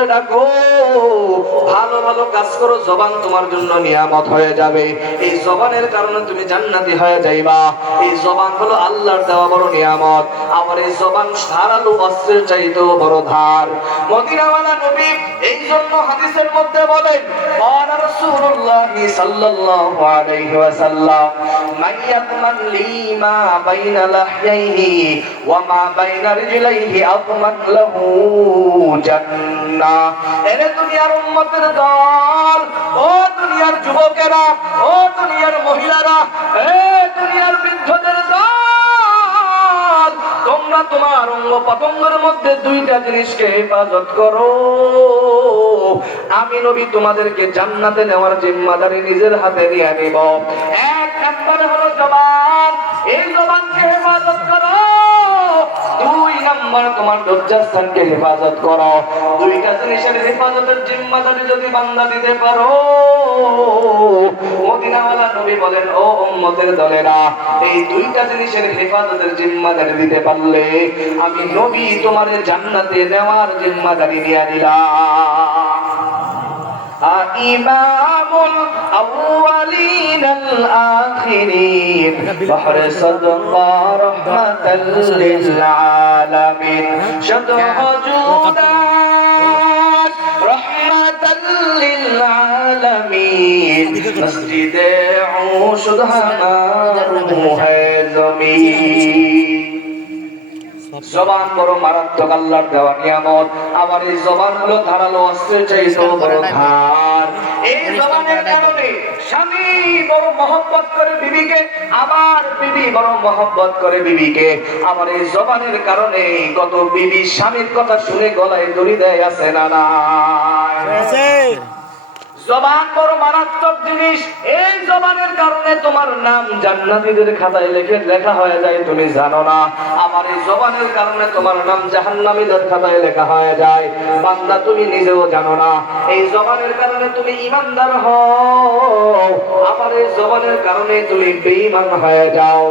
বলে ডাকো, ভালো ভালো কাজ করো, জবান তোমার জন্য নিয়ামত হয়ে যাবে। এই জবানের কারণে তুমি জান্নাতি হয়ে যাইবা। এই জবান হলো আল্লাহর দেওয়া বড় নিয়ামত। আমার এই জবান ধারালো অস্ত্রের চাইতেও বড় ধার। মদিনাওয়ালা নবী এই জন্য হাদিসের মধ্যে বলেন, قال رسول الله صلى الله عليه وسلم من يضمن لي ما بين لحييه وما بين رجليه أضمن له جنة। এরে দুনিয়ার উম্মতের দল, ও দুনিয়ার যুবকেরা, ও দুনিয়ার মহিলারা, এ দুনিয়ার বৃদ্ধদের দল, তোমরা তোমার অঙ্গ প্রত্যঙ্গের মধ্যে দুইটা জিনিসকে হেফাজত করো, আমি নবী তোমাদেরকে জান্নাতে নেওয়ার জিম্মাদারি নিজের হাতে নিয়ে নিব। এক নম্বরে হলো জবান, এই জবানকে হেফাজত করো। দুই নম্বর তোমার লজ্জাস্থানকে হেফাজত করো। দুইটা জিনিসের হেফাজতের জিম্মাদারি যদি বান্দা দিতে পারো, মদিনাওয়ালা নবী বলেন, ও উম্মতের দলেরা, এই দুইটা জিনিসের হেফাজতের জিম্মাদারি দিতে পারলে আমি নবী তোমাদের জান্নাতে নেওয়ার জিম্মাদারি নিয়ে দিলাম। إمام الأولين الآخرين بحر صدق رحمة للعالمين شدع جودك رحمة للعالمين مسجد عوشد ہمارو ہے زمین। জবান বড় মারাত্মক আল্লাহর দেওয়া নিয়ামত। আমার এই জবান হলো ধারালো অস্ত্রের চাইতেও বড় ধার। এই জবানের কারণে স্বামী বড় মহব্বত করে বিবিকে, আমার বিবি বড় মহব্বত করে বিবিকে। আমার এই জবানের কারণে কত বিবি স্বামীর কথা শুনে গলায় দড়ি দেয়, আছে না নাই? জবান বড় মারাত্মক জিনিস। এই জবানের কারণে তোমার নাম জান্নাতীদের খাতায় লেখা হয়ে যায়, তুমি জানো না। আমার এই জবানের কারণে তোমার নাম জাহান্নামীদের খাতায় লেখা হয়ে যায়, বান্দা তুমি নিজেও জানো না। এই জবানের কারণে তুমি ঈমানদার হও, আমার এই জবানের কারণে তুমি বেঈমান হয়ে যাও।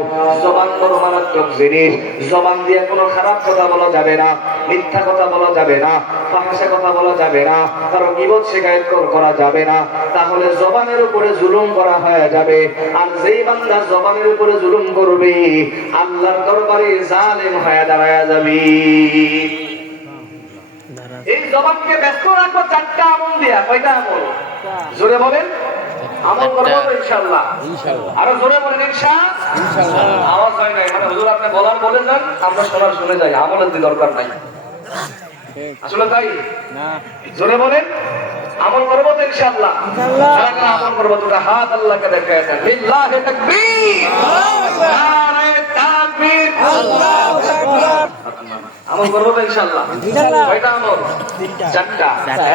জবান বড় মারাত্মক জিনিস। জবান দিয়ে কোনো খারাপ কথা বলা যাবে না, মিথ্যা কথা বলা যাবে না, ফাহিশা কথা বলা যাবে না, কারো গীবত শিকায়ত করা যাবে না, তাহলে জবানের উপরে জুলুম করা হয়ে যাবে। আর যেই বান্দা জবানের উপরে জুলুম করবে, আল্লাহর দরবারে জালেম হয়ে দাঁড়ায় যাবে। এই জবানকে ব্যস্ত রাখো চারটা আমল দিয়া। কয়টা আমল? জোরে বলেন। আমল করব তো ইনশাআল্লাহ। আরো জোরে বলেন ইনশাআল্লাহ। আওয়াজ হয় না, মানে হুজুর আপনি বলার বলে যান, আমরা শোনার শুনে যাই, আমলের দি দরকার নাই। আসলে তাই না? জোরে বলেন। আমল করব তো ইনশাআল্লাহ। ইনশাআল্লাহ আমল করব। দুটো হাত আল্লাহকে দেখায় দেন। লিল্লাহি তাকবীর, নারে তাকবীর, আল্লাহু আকবার। আমল করব তো ইনশাআল্লাহ। কয়টা আমল? চারটা।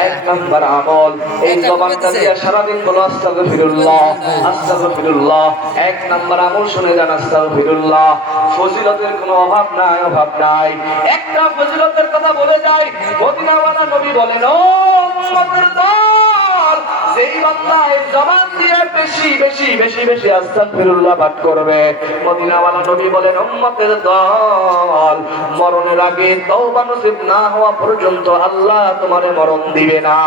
এক নাম্বার আমল, এই জবানটা দিয়ে সারা দিন বলো আস্তাগফিরুল্লাহ, আস্তাগফিরুল্লাহ। এক নাম্বার আমল শুনে যান, আস্তাগফিরুল্লাহ। ফজিলতের কোনো অভাব নাই, অভাব নাই। একটা ফজিলতের কথা বলে যায়, মদিনাওয়ালা নবী বলেন, ও উম্মতের দল, যেই বান্দা এই জবান দিয়ে বেশি বেশি বেশি বেশি আস্তাগফিরুল্লাহ পাঠ করবে, মদিনাওয়ালা নবী বলেন, উম্মতের দল, মরণের আগে তওবা নসিব না হওয়া পর্যন্ত আল্লাহ তোমারে মরণ দিবে না।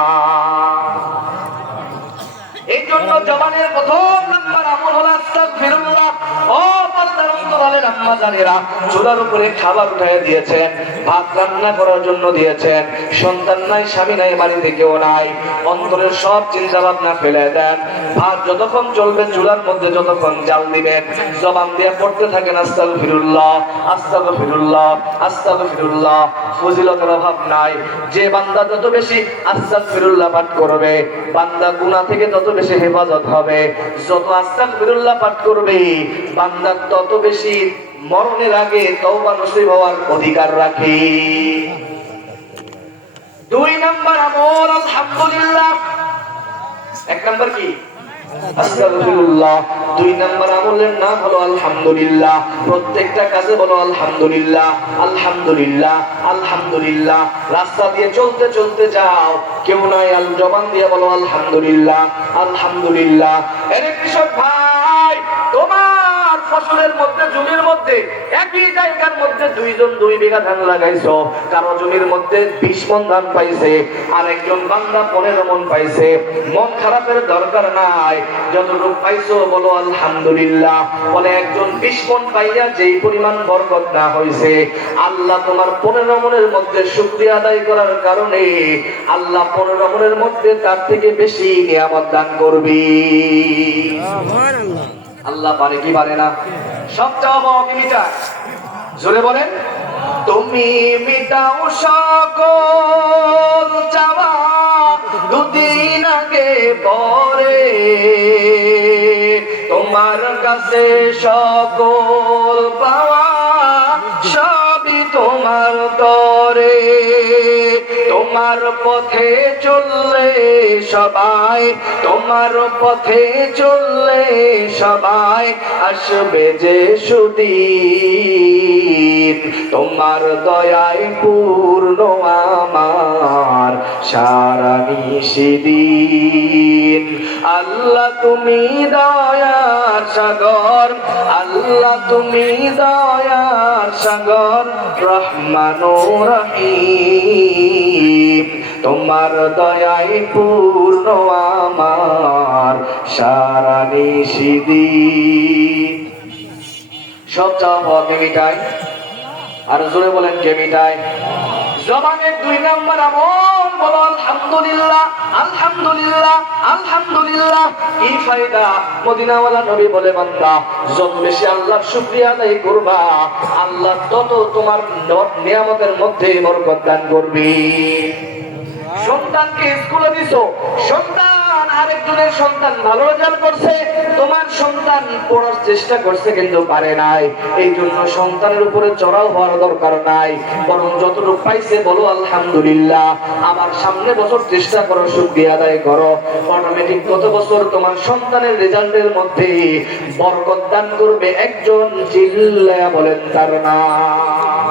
এই জন্য জবানের প্রথম নাম্বার আমল হলো আস্তাগফিরুল্লাহ। ও পর্দার অন্তরালের আম্মা জানেরা, চুলার উপরে খাবার উঠায় দিয়েছেন, ভাত রান্না করার জন্য দিয়েছেন, সন্তান নাই, স্বামী নাই, বাড়িতে কেউ নাই, অন্তরের সব চিন্তা ভাবনা ফেলে দেন। ভাত যতক্ষণ চলবে, চুলার মধ্যে যতক্ষণ জাল দিবেন, জবান দিয়ে পড়তে থাকেন আস্তাগফিরুল্লাহ, আস্তাগফিরুল্লাহ, আস্তাগফিরুল্লাহ। ফজিলতের অভাব নাই। যে বান্দা যত বেশি আস্তাগফিরুল্লাহ পাঠ করবে, বান্দা গুনাহ থেকে তত বেশি হেফাজত হবে। যত আস্তাগফিরুল্লাহ পাঠ করবে, বান্দা তত বেশি মরণের আগে তওবা নসিব হওয়ার অধিকার রাখে। দুই নাম্বার আমল আলহামদুলিল্লাহ। এক নাম্বার কি? আস্তাগফিরুল্লাহ। দুই নাম্বার আমলের নাম হলো আলহামদুলিল্লাহ। প্রত্যেকটা কাজে বলো আলহামদুলিল্লাহ, আলহামদুলিল্লাহ, আলহামদুলিল্লাহ। রাস্তা দিয়ে চলতে চলতে যাও, কেউ নাই, জবান দিয়ে বলো আলহামদুলিল্লাহ, আলহামদুলিল্লাহ। আরে কৃষক ভাই, তোমার ফসলের মধ্যে জমির মধ্যে একই জায়গার মধ্যে দুইজন 2 বিঘা ধান লাগাইছো, কারো জমির মধ্যে 20 মণ ধান পাইছে, আরেকজন বান্দা 15 মণ পাইছে। মন খারাপের দরকার নাই, যতটুকু পাইছো বলো আলহামদুলিল্লাহ। বলে একজন 20 মণ পাইয়া যেই পরিমাণ বরকত না হইছে, আল্লাহ তোমার 15 মণের মধ্যে শুকরিয়া আদায় করার কারণে আল্লাহ 15 মণের মধ্যে তার থেকে বেশি নিয়ামত দান করবি। আল্লাহ পারে কি পারে না? সব চাওয়া কি মিটায়? জোরে বলেন, তুমি মিটাও সকল চাওয়া দুদিন আগে পরে, তোমার কাছে সকল পাওয়া সবই তোমার তরে। তোমার পথে চললে সবাই, তোমার পথে চললে সবাই আসবে যে সুদিন। তোমার দয়ায় পূর্ণ আমার সারা নিশিদিন। আল্লাহ তুমি দয়ার সাগর, আল্লাহ তুমি দয়ার সাগর, রহমান ও রহিম। তোমার দয়ায় পূর্ণ আমার সারা নিশিদিন। সব চাওয়া কে মিটায়? আর জোরে বলেন কে মিটায়? জবানের 2 নাম্বার আমল বলো আলহামদুলিল্লাহ, আলহামদুলিল্লাহ, আলহামদুলিল্লাহ। কি ফায়দা? মদিনাওয়ালা নবী বলে, বান্দা যত বেশি আল্লাহর শুকরিয়া আদায় করবা, আল্লাহ তত তোমার নিয়ামতের মধ্যে বরকত দান করবে। সন্তানকে স্কুলে দিছো, সন্তান আরেকজনের সন্তান ভালো রেজাল্ট করছে, তোমার সন্তান পড়ার চেষ্টা করছে কিন্তু পারে নাই, এই জন্য সন্তানের উপরে চড়াও হওয়ার দরকার নাই, বরং যতটুকু পাইছে বলো আলহামদুলিল্লাহ। আবার সামনে বছর চেষ্টা করো, শুকরিয়া আদায় করো, অটোমেটিক গত বছর তোমার সন্তানের রেজাল্টের মধ্যে বরকত দান করবে একজন। চিল্লায়া বলেন তার নাম।